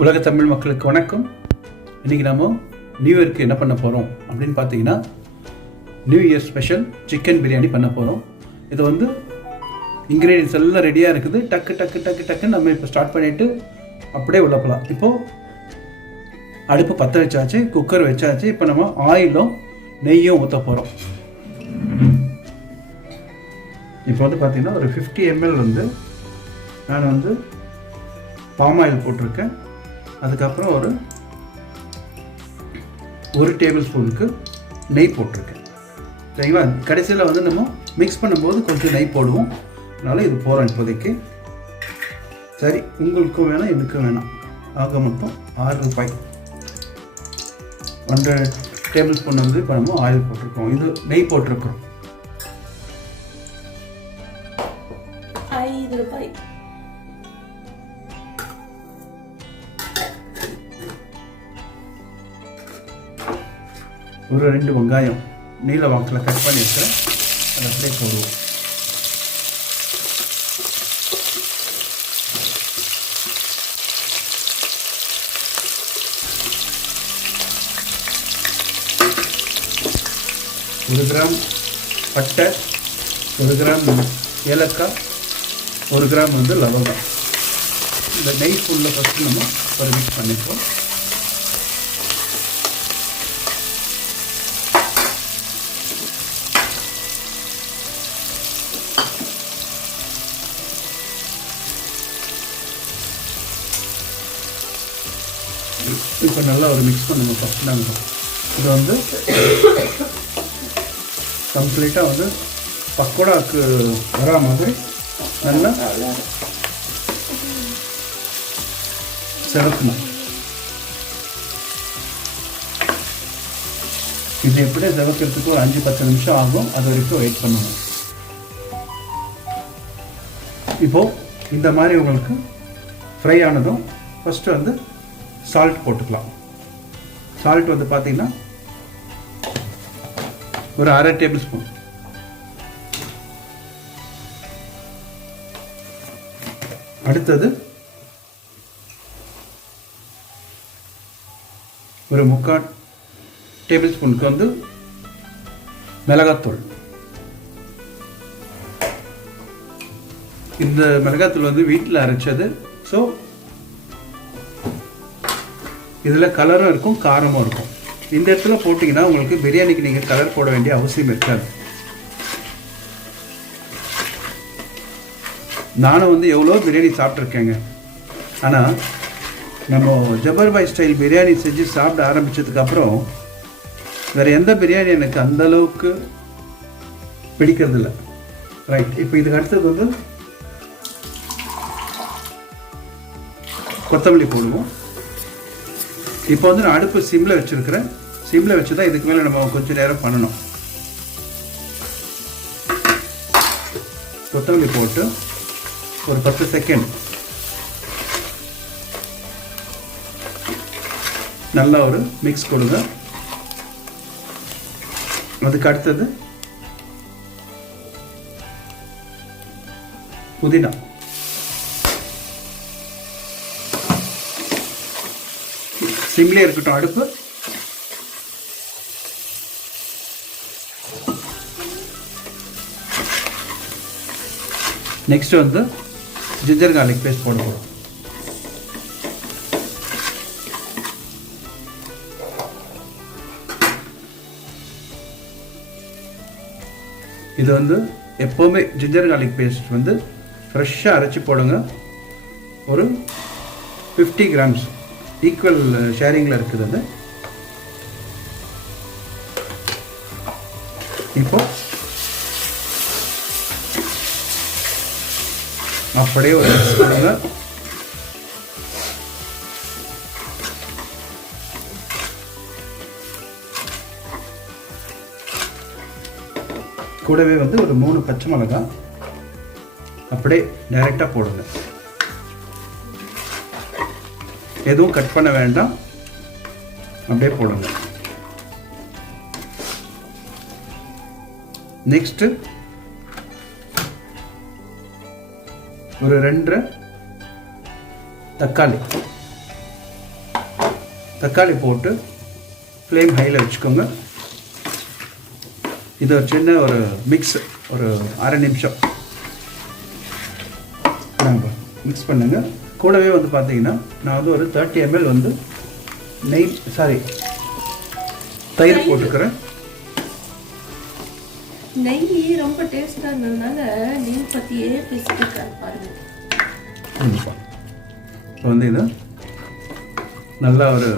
உலக தமிழ் மக்களுக்கு வணக்கம். இன்றைக்கி நாம நியூ இயர்க்கு என்ன பண்ண போகிறோம் அப்படின்னு பார்த்தீங்கன்னா new year special chicken biryani பண்ண போகிறோம் இது வந்து இன்க்ரீடியன்ஸ் எல்லாம் ரெடியாக இருக்குது. டக்கு டக்கு டக்கு டக்குன்னு நம்ம இப்போ ஸ்டார்ட் பண்ணிவிட்டு அப்படியே உள்ள போகலாம் இப்போது அடுப்பு பற்ற வச்சாச்சு குக்கர் வச்சாச்சு. இப்போ நம்ம ஆயிலும் நெய்யும் ஊற்ற போகிறோம் இப்போ வந்து பார்த்தீங்கன்னா ஒரு ஃபிஃப்டி எம்எல் வந்து நான் வந்து பாம் ஆயில் போட்டிருக்கேன். அதுக்கப்புறம் ஒரு ஒரு டேபிள் ஸ்பூனுக்கு நெய் போட்டிருக்கேன். சரிங்களா? கடைசியில் வந்து நம்ம மிக்ஸ் பண்ணும்போது கொஞ்சம் நெய் போடுவோம். அதனால் இது போகிறோம் இப்போதைக்கு. சரி உங்களுக்கும் வேணாம் எனக்கும் வேணாம். ஆக மொத்தம் ஆறு ரூபாய். ஒன்றரை டேபிள் ஸ்பூன் வந்து இப்போ நம்ம ஆயில் போட்டிருக்கோம். இது நெய் போட்டிருக்கோம் ஐந்து ரூபாய். ஒரு ரெண்டு வெங்காயம் நீல வாக்கில் கட் பண்ணி வச்சுறேன் அதை அப்படியே போடுவோம். ஒரு கிராம் பட்டை ஒரு கிராம் ஏலக்காய் ஒரு கிராம் வந்து லவங்கம். இந்த நெய் ஃபுல்லில் ஃபஸ்ட்டு நம்ம ஒரு மிக்ஸ் பண்ணிப்போம். இப்போ நல்லா ஒரு மிக்ஸ் பண்ணுங்க ஃபஸ்ட் நாங்கள் இது வந்து கம்ப்ளீட்டாக வந்து பக்கோடாக்கு வரா மாதிரி நல்லா சிறக்கணும் இது எப்படி சிவக்கிறதுக்கு ஒரு அஞ்சு பத்து நிமிஷம் ஆகும் அது வரைக்கும் வெயிட் பண்ணணும் இப்போ இந்த மாதிரி உங்களுக்கு ஃப்ரை ஆனதும் ஃபஸ்ட்டு வந்து சால்ட் போட்டுக்கலாம். சால்ட் வந்து பார்த்தீங்கன்னா ஒரு அரை டேபிள் ஸ்பூன் அடுத்தது ஒரு முக்கால் டேபிள் ஸ்பூனுக்கு வந்து மிளகாத்தூள். இந்த மிளகாத்தூள் வந்து வீட்டில் அரைச்சது. ஸோ இதில் கலரும் இருக்கும் காரமும் இருக்கும். இந்த இடத்துல போட்டிங்கன்னா உங்களுக்கு பிரியாணிக்கு நீங்கள் கலர் போட வேண்டிய அவசியம் இருக்காது. நானும் வந்து எவ்வளோ பிரியாணி சாப்பிட்ருக்கேங்க ஆனால் நம்ம ஜபர்பாய் ஸ்டைல் பிரியாணி செஞ்சு சாப்பிட ஆரம்பித்ததுக்கப்புறம் வேறு எந்த பிரியாணி எனக்கு அந்த அளவுக்கு பிடிக்கிறதில்ல. ரைட் இப்போ இதுக்கு அடுத்தது வந்து கொத்தமல்லி போடுவோம். இப்போ வந்து நான் அடுப்பு சிம்மில் வச்சுருக்கிறேன். சிம்மில் வச்சு தான் இதுக்கு மேலே நம்ம கொஞ்சம் நேரம் பண்ணணும். கொத்தமல்லி போட்டு ஒரு பத்து செகண்ட் நல்லா ஒரு மிக்ஸ் கொடுங்க. அதுக்கு அடுத்தது புதினா. சிம்லே இருக்கட்டும் அடுப்பு. நெக்ஸ்ட் வந்து ஜிஞ்சர் கார்லிக் பேஸ்ட் போட போகிறோம் இது வந்து எப்போவுமே ஜிஞ்சர் கார்லிக் பேஸ்ட் வந்து ஃப்ரெஷ்ஷாக அரைச்சி போடுங்க. ஒரு ஃபிஃப்டி கிராம்ஸ் ஈக்குவல் uh, ஷேரிங்கில் இருக்குது அது. இப்போ அப்படியே ஒரு பண்ணுங்க கூடவே வந்து ஒரு மூணு பச்சை மிளகாய் அப்படியே டைரெக்டாக போடுங்க. எதுவும் கட் பண்ண வேண்டாம். அப்படியே போடுங்க. நெக்ஸ்ட்டு ஒரு ரெண்டரை தக்காளி. தக்காளி போட்டு ஃப்ளேம் ஹையில் வச்சுக்கோங்க. இது ஒரு சின்ன ஒரு மிக்ஸ் ஒரு அரை நிமிஷம். மிக்ஸ் பண்ணுங்கள் கூடவே வந்து பார்த்தீங்கன்னா நான் வந்து ஒரு தேர்ட்டி எம்எல் வந்து நெய் சாரி தயிர் போட்டுக்கிறேன். நெய் ரொம்ப டேஸ்டா இருந்ததுனால நெய் பத்தியே பேசிட்டு பாருங்க. இப்போ வந்து இது நல்லா ஒரு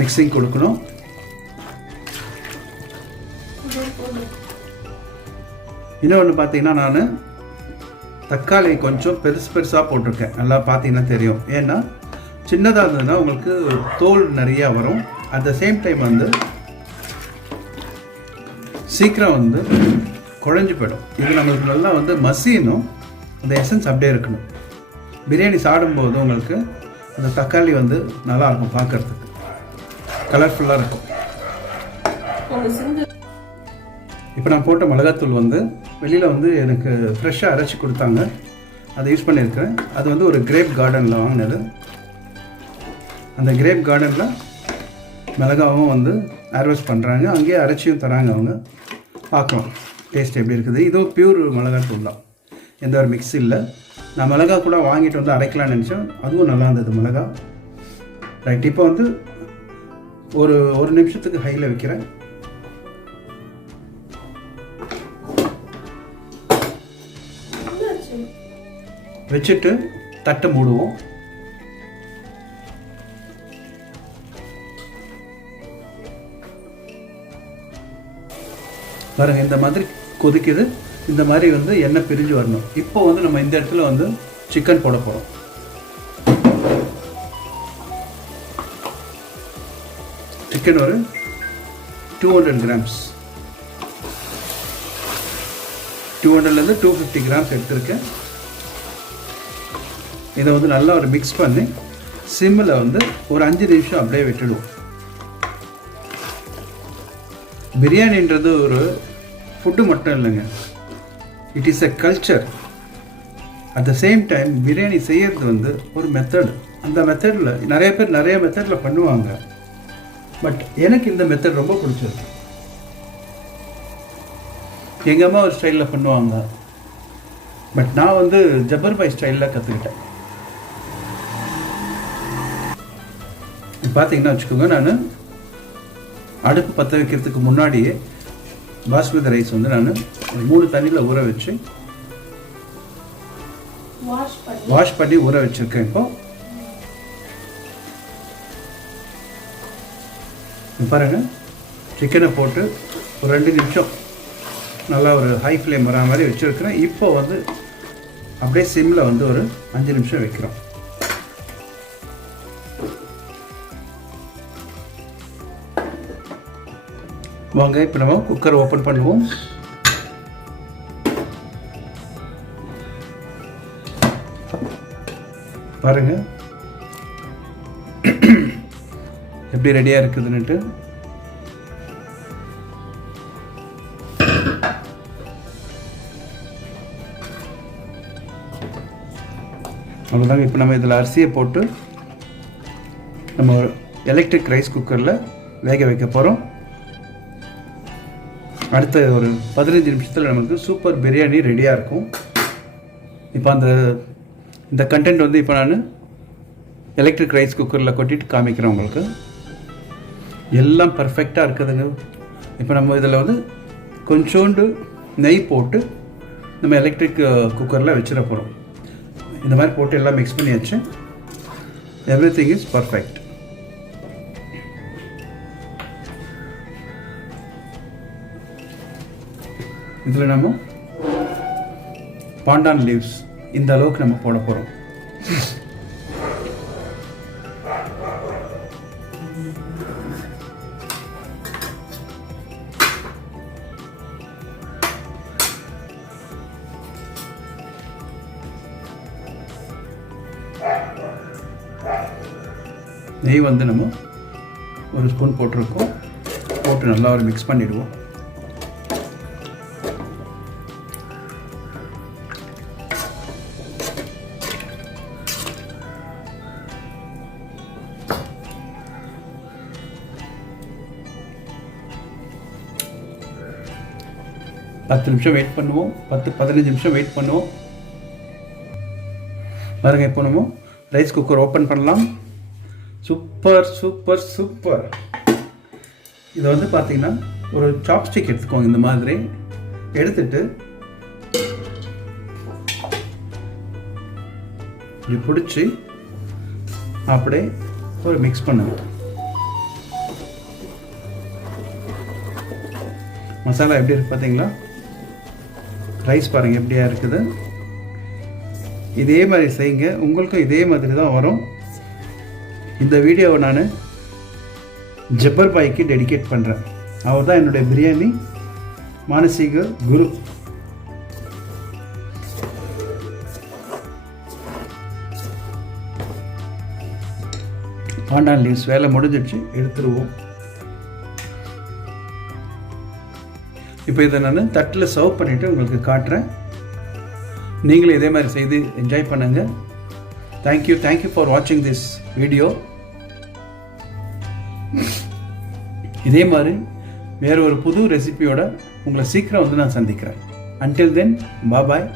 மிக்சிங் கொடுக்கணும். இன்னொன்று பார்த்தீங்கன்னா நான் தக்காளி கொஞ்சம் பெருசு பெருசாக போட்டிருக்கேன். நல்லா பார்த்தீங்கன்னா தெரியும். ஏன்னா சின்னதாக இருந்ததுன்னா உங்களுக்கு தோல் நிறையா வரும். அட் த சேம் டைம் வந்து சீக்கிரம் வந்து குழஞ்சு போயிடும். இது நம்மளுக்கு நல்லா வந்து மசியணும். அந்த எசன்ஸ் அப்படியே இருக்கணும். பிரியாணி சாப்பிடும்போது உங்களுக்கு அந்த தக்காளி வந்து நல்லா இருக்கும் பார்க்கறதுக்கு. கலர்ஃபுல்லாக இருக்கும். இப்போ நான் போட்ட மிளகாத்தூள் வந்து வெளியில் வந்து எனக்கு ஃப்ரெஷ்ஷாக அரைச்சி கொடுத்தாங்க. அதை யூஸ் பண்ணியிருக்கிறேன் அது வந்து ஒரு கிரேப் கார்டனில் வாங்கினது. அந்த கிரேப் கார்டனில் மிளகாவும் வந்து ஹார்வெஸ்ட் பண்ணுறாங்க அங்கேயே அரைச்சியும் தராங்க அவங்க. பார்க்கலாம். டேஸ்ட் எப்படி இருக்குது. இதுவும் பியூர் மிளகாத்தூள் தான். எந்த ஒரு மிக்ஸ் இல்லை. நான் மிளகா கூட வாங்கிட்டு வந்து அரைக்கலாம்னு நினச்சேன். அதுவும் நல்லா இருந்தது மிளகா ரைட் இப்போ வந்து ஒரு ஒரு நிமிஷத்துக்கு ஹையில் வைக்கிறேன். வச்சுட்டு தட்டை மூடுவோம். பாருங்க இந்த மாதிரி கொதிக்குது. இந்த மாதிரி வந்து எண்ணெய் பிரிஞ்சு வரணும். இப்போ வந்து நம்ம இந்த இடத்துல வந்து சிக்கன் போட போகிறோம் சிக்கன் ஒரு டூ ஹண்ட்ரட் கிராம்ஸ் டூ ஹண்ட்ரட்லேருந்து டூ ஃபிஃப்டி கிராம்ஸ் எடுத்திருக்கேன். இதை வந்து நல்லா ஒரு மிக்ஸ் பண்ணி சிம்மில் வந்து ஒரு அஞ்சு நிமிஷம் அப்படியே விட்டுடுவோம். பிரியாணின்றது ஒரு ஃபுட்டு மட்டும் இல்லைங்க. It is a culture at the same time biryani செய்கிறது வந்து ஒரு மெத்தட் அந்த மெத்தடில் நிறைய பேர் நிறைய மெத்தடில் பண்ணுவாங்க. பட் எனக்கு இந்த மெத்தட் ரொம்ப பிடிச்சது. எங்கள் அம்மா ஒரு ஸ்டைலில் பண்ணுவாங்க. பட் நான் வந்து ஜப்பர் பாய் ஸ்டைலில் கற்றுக்கிட்டேன் பார்த்தீங்கன்னா வச்சுக்கோங்க நான் அடுப்பு பற்ற வைக்கிறதுக்கு முன்னாடியே பாஸ்மதி ரைஸ் வந்து நான் ஒரு மூணு தண்ணியில் ஊற வச்சு வாஷ் பண்ணி. வாஷ் பண்ணி ஊற வச்சுருக்கேன் இப்போ. பாருங்க சிக்கனை போட்டு ஒரு ரெண்டு நிமிஷம் நல்லா ஒரு ஹை ஃப்ளேம் வரா மாதிரி வச்சுருக்கிறேன். இப்போ வந்து அப்படியே சிம்மில் வந்து ஒரு அஞ்சு நிமிஷம் வைக்கிறோம். வாங்க இப்போ நம்ம குக்கர் ஓப்பன் பண்ணுவோம். பாருங்க. எப்படி ரெடியாக இருக்குதுன்னுட்டு. அவ்வளோதாங்க இப்போ நம்ம இதில் அரிசியை போட்டு நம்ம எலக்ட்ரிக் ரைஸ் குக்கரில் வேக வைக்க போகிறோம் அடுத்த ஒரு பதினஞ்சு நிமிஷத்தில் நமக்கு சூப்பர் பிரியாணி ரெடியாக இருக்கும். இப்போ அந்த இந்த கண்டென்ட் வந்து இப்போ நான் எலக்ட்ரிக் ரைஸ் குக்கரில் கொட்டிட்டு காமிக்கிறேன் உங்களுக்கு. எல்லாம் பர்ஃபெக்டாக இருக்குதுங்க. இப்போ நம்ம இதில் வந்து கொஞ்சோண்டு நெய் போட்டு நம்ம எலக்ட்ரிக் குக்கரில் வச்சிட போகிறோம் இந்த மாதிரி போட்டு எல்லாம் மிக்ஸ் பண்ணியாச்சு. எவ்ரி திங் இஸ் பர்ஃபெக்ட் இதில் நம்ம பாண்டான் லீவ்ஸ் இந்த அளவுக்கு நம்ம போட போகிறோம் நெய் வந்து நம்ம ஒரு ஸ்பூன் போட்டிருக்கோம். போட்டு நல்லா ஒரு மிக்ஸ் பண்ணிவிடுவோம் பத்து நிமிஷம் வெயிட் பண்ணுவோம். பத்து பதினஞ்சு நிமிஷம் வெயிட் பண்ணுவோம். பாருங்க இப்போ நம்ம ரைஸ் குக்கர் ஓப்பன் பண்ணலாம். சூப்பர் சூப்பர் சூப்பர் இதை வந்து பார்த்தீங்கன்னா ஒரு சாப்ஸ்டிக் எடுத்துக்கோங்க இந்த மாதிரி. எடுத்துட்டு இப்படி பிடிச்சி அப்படியே ஒரு மிக்ஸ் பண்ணுங்க. மசாலா எப்படி இருக்கு பார்த்தீங்களா? ரைஸ் பாருங்கள் எப்படியா இருக்குது? இதே மாதிரி செய்யுங்க. உங்களுக்கும் இதே மாதிரி தான் வரும். இந்த வீடியோவை நான் ஜப்பர் பாய்க்கு டெடிகேட் பண்ணுறேன் அவர் தான் என்னுடைய பிரியாணி மானசீக குரு. பாண்டான் லீவ்ஸ் வேலை முடிஞ்சிடுச்சு எடுத்துருவோம். இப்போ இதை நான் தட்டில் சர்வ் பண்ணிவிட்டு உங்களுக்கு காட்டுறேன். நீங்களும் இதே மாதிரி செய்து என்ஜாய் பண்ணுங்கள் thank you thank you for வாட்சிங் திஸ் வீடியோ இதே மாதிரி வேற ஒரு புது ரெசிபியோட உங்களை சீக்கிரம் வந்து நான் சந்திக்கிறேன். Until then பாபாய்